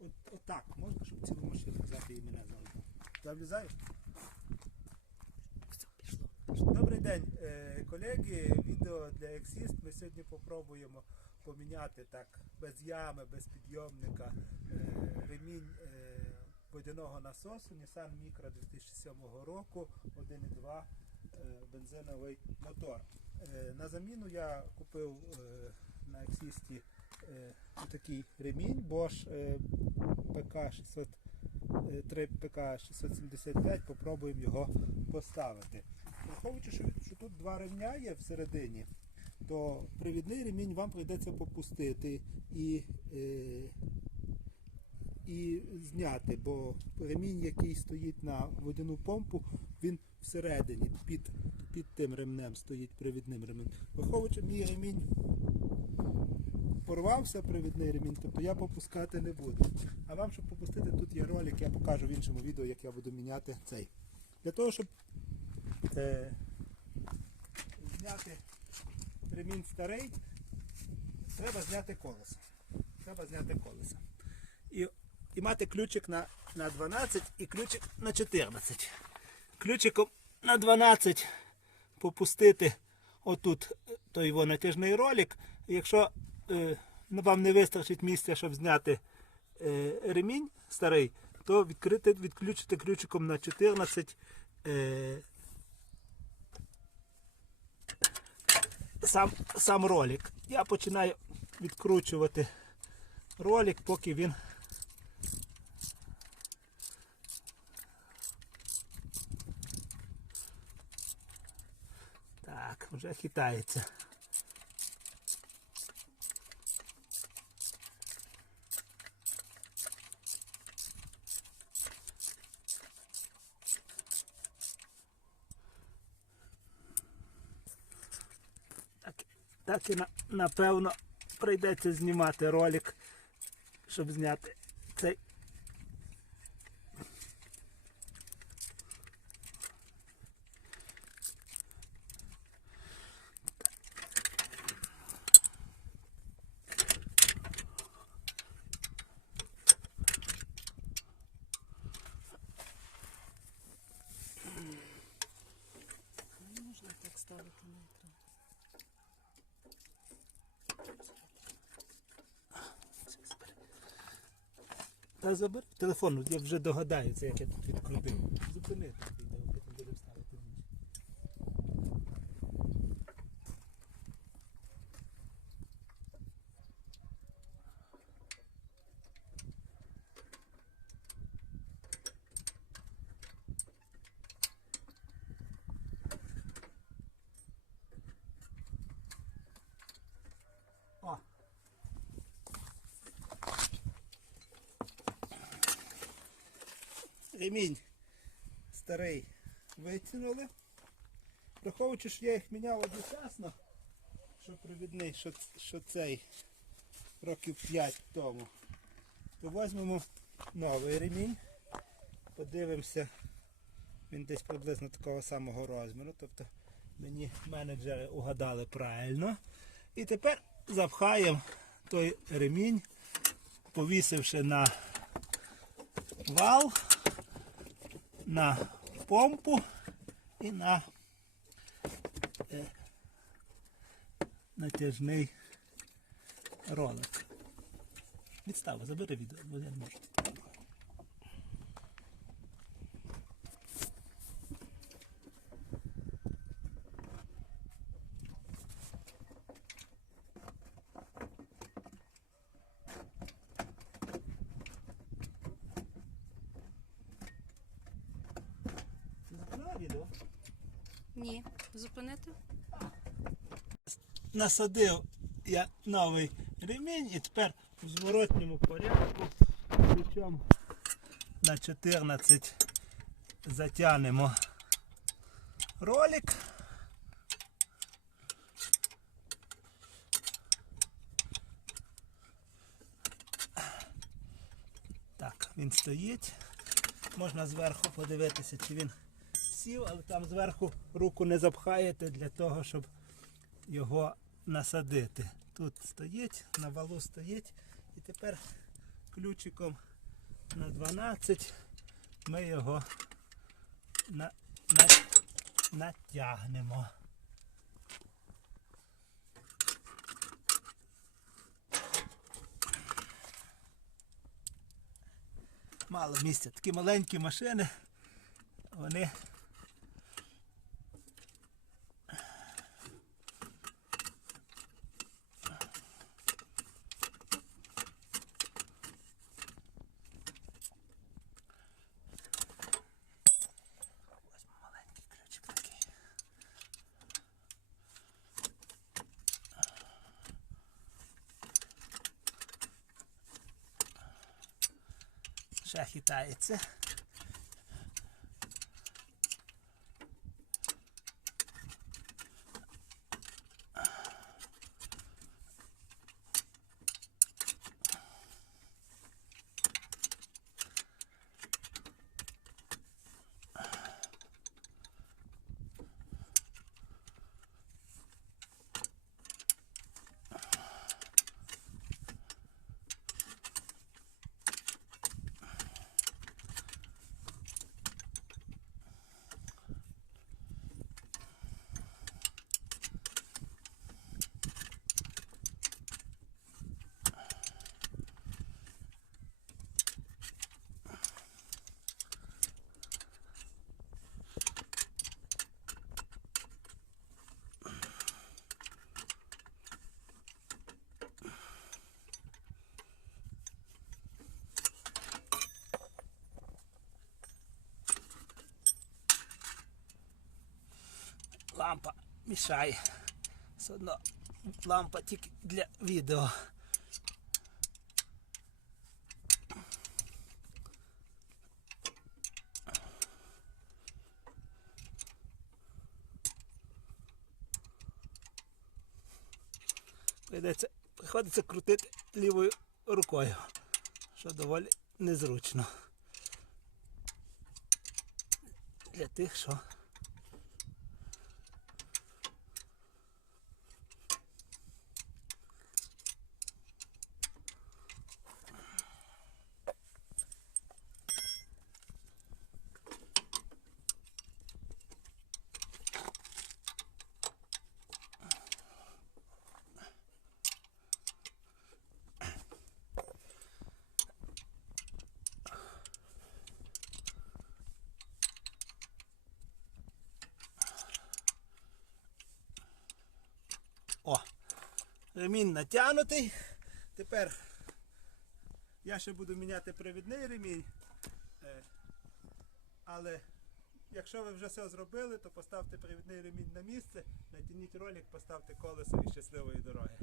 От, отак, можна, щоб цілу машину взяти і мене заодно. Завлізаєш? Все, пішло. Добрий день, е, колеги. Відео для Exist. Ми сьогодні попробуємо поміняти так без ями, без підйомника е, ремінь е, водяного насосу Nissan Micra 2007 року 1.2 е, бензиновий мотор. На заміну я купив на Exist е, такий ремінь Bosch е, PK 600 е, 3 ПК 675, попробуємо його поставити. Враховуючи, що, що тут два ремня є всередині, то привідний ремінь вам прийдеться попустити і, е, і зняти, бо ремінь, який стоїть на водяну помпу, він всередині, під, під тим ремнем стоїть привідним ремнем. Враховуючи, мій ремінь порвався привідний ремінь, тобто я попускати не буду. А вам, щоб попустити, тут є ролик, я покажу в іншому відео, як я буду міняти цей. Для того, щоб е, зняти ремінь старий, треба зняти колесо. Треба зняти колесо. І, і мати ключик на, на 12 і ключик на 14. Ключиком на 12 попустити отут е, той його натяжний ролик. Якщо е, вам не вистачить місця, щоб зняти е, ремінь старий, то відкрити, відключити ключиком на 14 е, сам, сам ролик. Я починаю відкручувати ролик, поки він. Так, вже хитається. Так, так і напевно прийдеться знімати ролик, щоб зняти цей. Не можна так ставити на екран. Та забери телефон, я вже догадаюся, як я тут відкрутив. Зупини ремінь старий витягнули. Враховуючи, що я їх міняв одночасно, що провідний, що, що цей років 5 тому, то візьмемо новий ремінь, подивимося, він десь приблизно такого самого розміру. Тобто мені менеджери угадали правильно. І тепер запхаємо той ремінь, повісивши на вал на помпу і на е, натяжний ролик. Відстава, забери відео, бо я не можу. Зупинила відео? Ні. Зупинити? насадив я новий ремінь і тепер в зворотньому порядку ключом на 14 затягнемо ролик. Так, він стоїть. Можна зверху подивитися, чи він сів, але там зверху руку не запхаєте для того, щоб його насадити. Тут стоїть, на валу стоїть. І тепер ключиком на 12 ми його на, на, натягнемо. Мало місця. Такі маленькі машини. Вони Ще Лампа мішає. Все одно лампа тільки для відео. Прийдеться, приходиться крутити лівою рукою, що доволі незручно. Для тих, що ремінь натягнутий. Тепер я ще буду міняти привідний ремінь. Е, Але якщо ви вже все зробили, то поставте привідний ремінь на місце, натягніть ролик, поставте колесо і щасливої дороги.